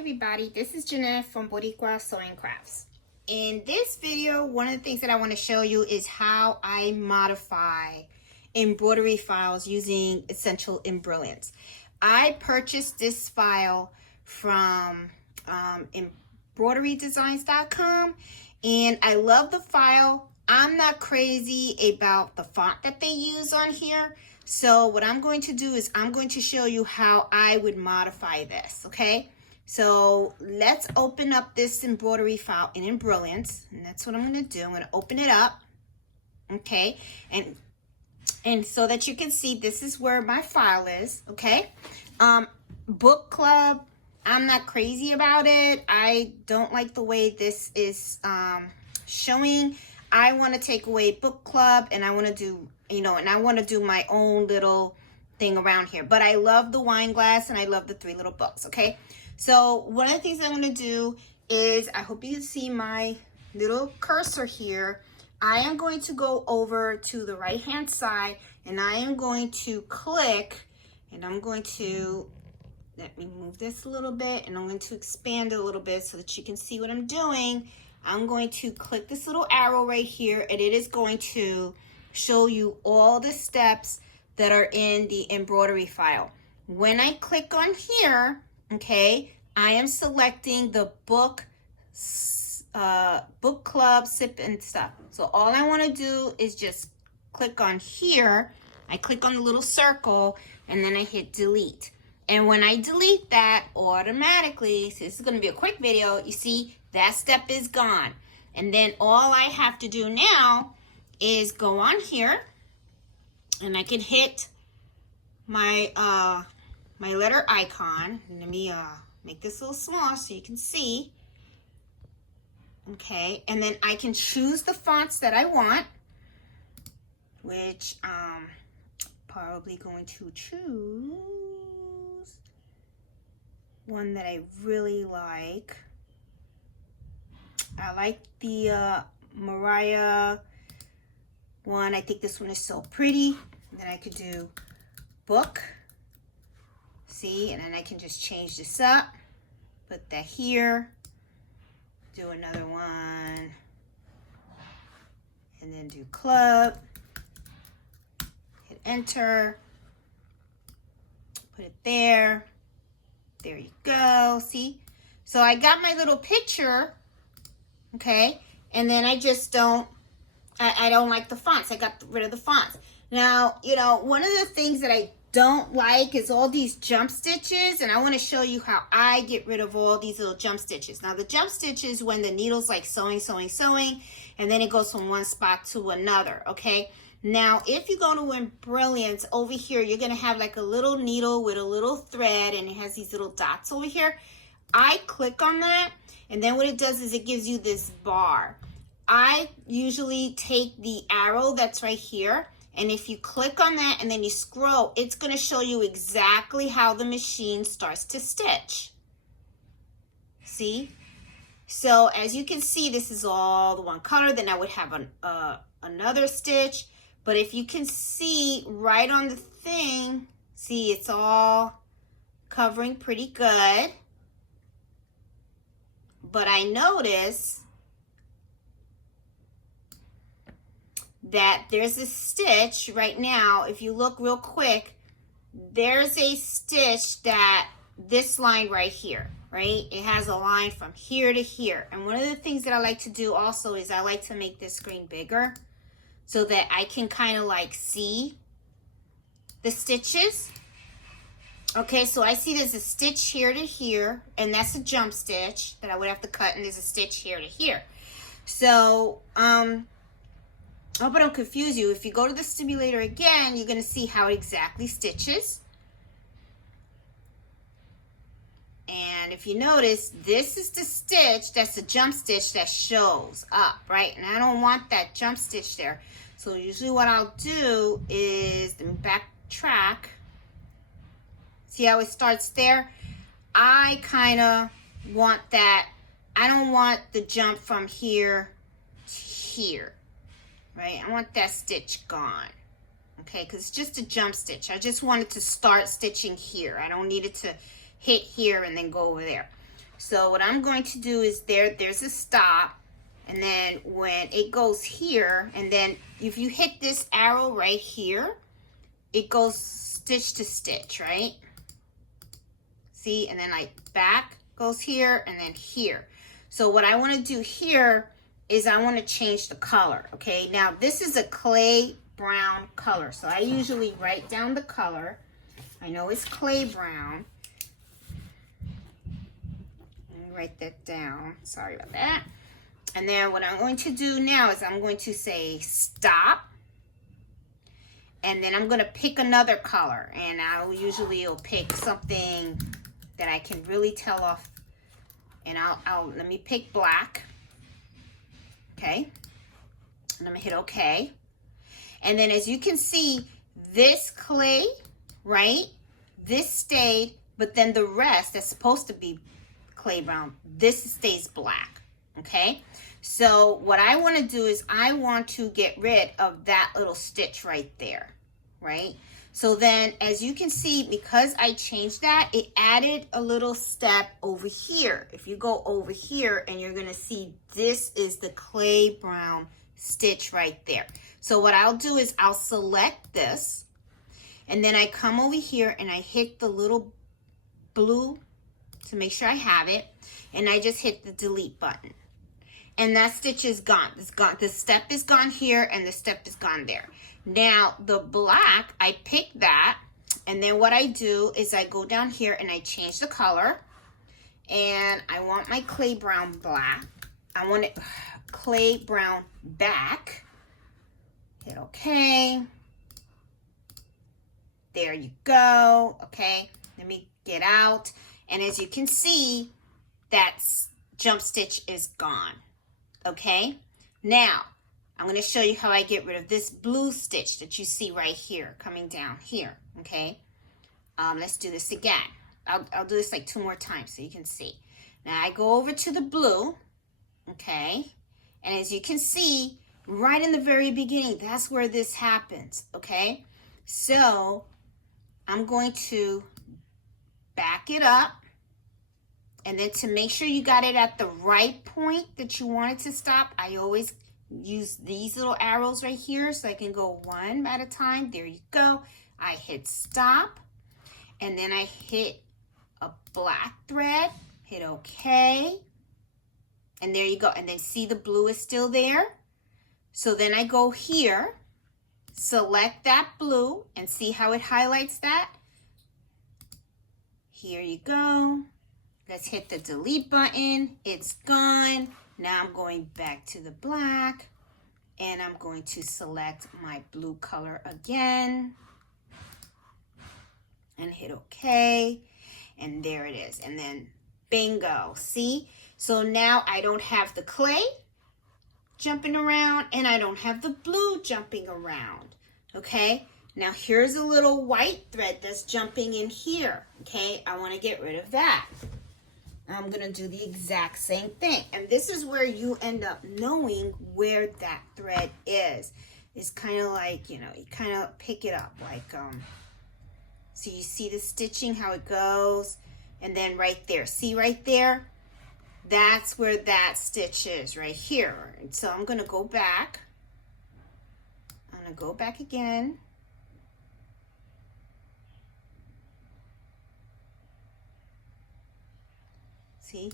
everybody, this is Jeanette from Boricua Sewing Crafts. In this video, one of the things that I want to show you is how I modify embroidery files using essential Embrilliance. I purchased this file from embroiderydesigns.com and I love the file. I'm not crazy about the font that they use on here. So what I'm going to do is I'm going to show you how I would modify this, okay? So let's open up this embroidery file in Embrilliance, and that's what I'm going to do. I'm going to open it up, okay? And so that you can see this is where my file is, okay? Book club, I'm not crazy about it. I don't like the way this is showing. I want to take away book club, and I want to do, and I want to do my own little thing around here. But I love the wine glass and I love the 3 little books, okay? So one of the things I'm going to do is, I hope you can see my little cursor here. I am going to go over to the right hand side and I am going to click, and I'm going to, let me move this a little bit, and I'm going to expand it a little bit so that you can see what I'm doing. I'm going to click this little arrow right here, and it is going to show you all the steps that are in the embroidery file. When I click on here, okay, I am selecting the book club, sip and stuff. So all I want to do is just click on here. I click on the little circle and then I hit delete. And when I delete that, automatically, so this is going to be a quick video, you see that step is gone. And then all I have to do now is go on here and I can hit my my letter icon. Let me make this a little small so you can see. Okay, and then I can choose the fonts that I want, which I'm probably going to choose one that I really like. I like the Mariah one. I think this one is so pretty. And then I could do book. See, and then I can just change this up. Put that here. Do another one. And then do club. Hit enter. Put it there. There you go. See? So I got my little picture. Okay. And then I just don't, I don't like the fonts. I got rid of the fonts. Now, one of the things that I don't like is all these jump stitches, and I want to show you how I get rid of all these little jump stitches. Now, the jump stitches when the needle's like sewing, and then it goes from one spot to another, okay? Now, if you go to Embrilliance, over here, you're going to have like a little needle with a little thread, and it has these little dots over here. I click on that, and then what it does is it gives you this bar. I usually take the arrow that's right here, and if you click on that and then you scroll, it's going to show you exactly how the machine starts to stitch. See? So as you can see, this is all the one color. Then I would have another stitch. But if you can see right on the thing, see, it's all covering pretty good. But I notice that there's a stitch right now. If you look real quick, there's a stitch that this line right here, right? It has a line from here to here. And one of the things that I like to do also is I like to make this screen bigger so that I can kind of like see the stitches. Okay, so I see there's a stitch here to here, and that's a jump stitch that I would have to cut, and there's a stitch here to here. So, I hope I don't confuse you. If you go to the simulator again, you're going to see how it exactly stitches. And if you notice, this is the stitch, that's the jump stitch that shows up, right? And I don't want that jump stitch there. So usually what I'll do is, let me backtrack. See how it starts there? I kind of want that. I don't want the jump from here to here, right? I want that stitch gone, okay? Because it's just a jump stitch. I just want it to start stitching here. I don't need it to hit here and then go over there. So what I'm going to do is there's a stop, and then when it goes here, and then if you hit this arrow right here, it goes stitch to stitch, right? See, and then like back goes here and then here. So what I want to do here is I want to change the color. Okay, now this is a clay brown color, so I usually write down the color. I know it's clay brown. Let me write that down. Sorry about that. And then what I'm going to do now is I'm going to say stop. And then I'm going to pick another color. And I'll usually pick something that I can really tell off. And let me pick black. Okay. And I'm going to hit OK. And then as you can see, this clay, right? This stayed, but then the rest that's supposed to be clay brown, this stays black. Okay. So what I want to do is I want to get rid of that little stitch right there, right? So then as you can see, because I changed that, it added a little step over here. If you go over here and you're going to see this is the clay brown stitch right there. So what I'll do is I'll select this, and then I come over here and I hit the little blue to make sure I have it, and I just hit the delete button. And that stitch is gone. It's gone. The step is gone here and the step is gone there. Now the black, I pick that, and then what I do is I go down here and I change the color, and I want my clay brown black. I want it clay brown back. Hit OK. There you go. Okay, let me get out. And as you can see, that jump stitch is gone. Okay, now I'm going to show you how I get rid of this blue stitch that you see right here coming down here. Okay, let's do this again. I'll do this like 2 more times so you can see. Now I go over to the blue. Okay, and as you can see right in the very beginning, that's where this happens. Okay, so I'm going to back it up. And then to make sure you got it at the right point that you want it to stop, I always use these little arrows right here so I can go one at a time. There you go. I hit stop, and then I hit a black thread, hit OK, and there you go. And then see the blue is still there. So then I go here, select that blue, and see how it highlights that. Here you go. Let's hit the delete button. It's gone. Now I'm going back to the black, and I'm going to select my blue color again and hit OK. And there it is. And then bingo. See? So now I don't have the clay jumping around, and I don't have the blue jumping around. Okay? Now here's a little white thread that's jumping in here. Okay? I want to get rid of that. I'm going to do the exact same thing. And this is where you end up knowing where that thread is. It's kind of like, you know, you kind of pick it up. Like, so you see the stitching, how it goes. And then right there, see right there? That's where that stitch is, right here. And so I'm going to go back. I'm going to go back again. See?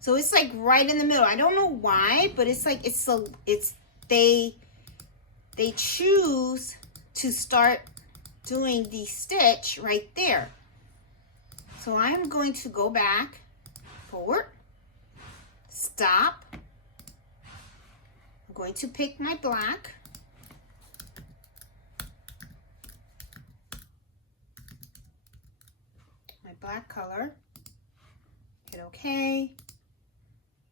So it's like right in the middle. I don't know why, but it's like they choose to start doing the stitch right there. So I'm going to go back, forward, stop. I'm going to pick my black. My black color. Hit OK.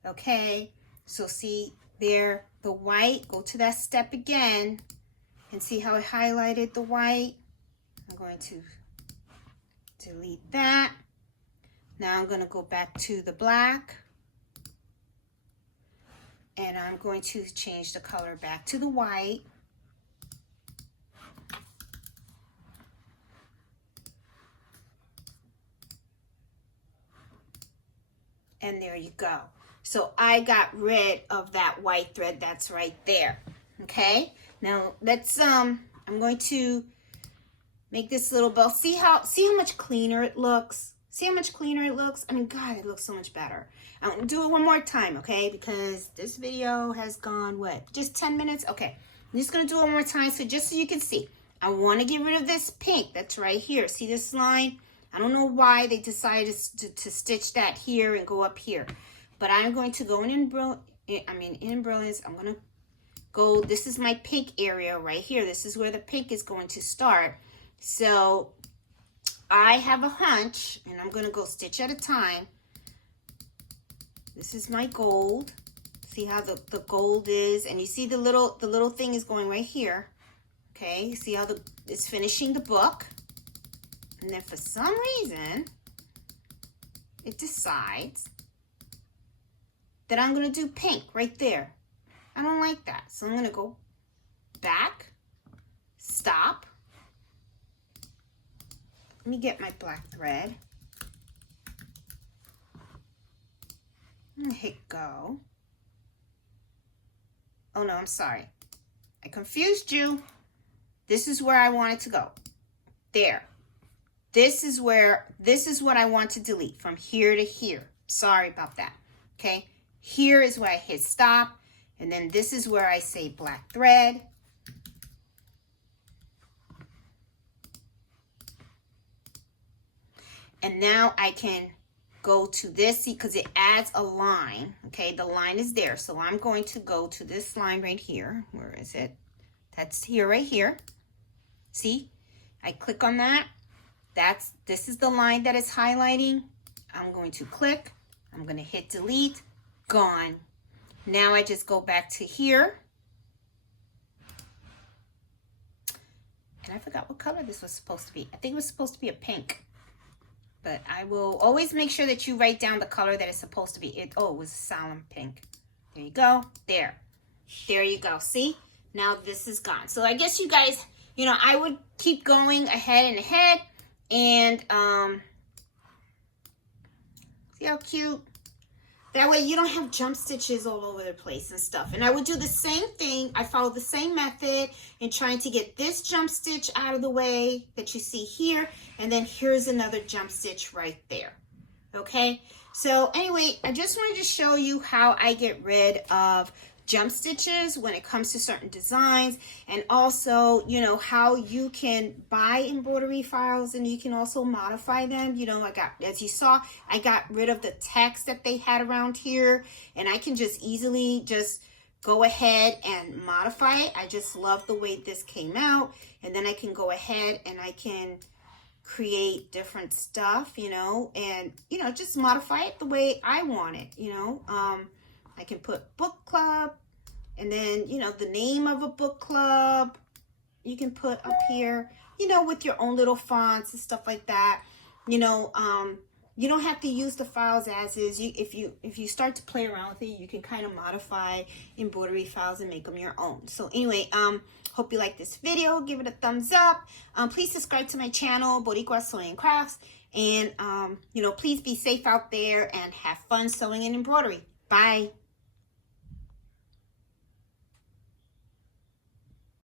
Okay. So see there, the white, go to that step again and see how it highlighted the white. I'm going to delete that. Now I'm going to go back to the black, and I'm going to change the color back to the white. And there you go. So I got rid of that white thread that's right there. Okay, now let's I'm going to make this little bow. See how much cleaner it looks? See how much cleaner it looks? I mean, God, it looks so much better. I'm gonna do it one more time, okay? Because this video has gone, what, just 10 minutes? Okay, I'm just gonna do it one more time so just so you can see. I wanna get rid of this pink that's right here. See this line? I don't know why they decided to stitch that here and go up here. But I'm going to go in Embrilliance. I'm gonna go, this is my pink area right here. This is where the pink is going to start. So I have a hunch, and I'm gonna go stitch at a time. This is my gold. See how the gold is, and you see the little thing is going right here. Okay, you see how it's finishing the book, and then for some reason it decides that I'm gonna do pink right there. I don't like that, so I'm gonna go back, stop. Let me get my black thread. I'm gonna hit go. Oh no, I'm sorry. I confused you. This is where I want it to go. There. This is what I want to delete from here to here. Sorry about that. Okay. Here is where I hit stop. And then this is where I say black thread. And now I can go to this, see, because it adds a line. Okay, the line is there. So I'm going to go to this line right here. Where is it? That's here, right here. See, I click on that. This is the line that is highlighting. I'm going to click. I'm going to hit delete. Gone. Now I just go back to here. And I forgot what color this was supposed to be. I think it was supposed to be a pink. But I will always make sure that you write down the color that it's supposed to be. It was a solemn pink. There you go. There you go. See? Now this is gone. So I guess you guys, I would keep going ahead and ahead. And see how cute? That way you don't have jump stitches all over the place and stuff. And I would do the same thing. I follow the same method in trying to get this jump stitch out of the way that you see here. And then here's another jump stitch right there. Okay. So anyway, I just wanted to show you how I get rid of jump stitches when it comes to certain designs, and also how you can buy embroidery files and you can also modify them. As you saw, I got rid of the text that they had around here, and I can just easily just go ahead and modify it. I just love the way this came out, and then I can go ahead and I can create different stuff, and just modify it the way I want it. I can put book club, and then, the name of a book club you can put up here, with your own little fonts and stuff like that. You don't have to use the files as is. If you start to play around with it, you can kind of modify embroidery files and make them your own. So anyway, hope you like this video. Give it a thumbs up. Please subscribe to my channel, Boricua Sewing and Crafts. And, please be safe out there and have fun sewing and embroidery. Bye.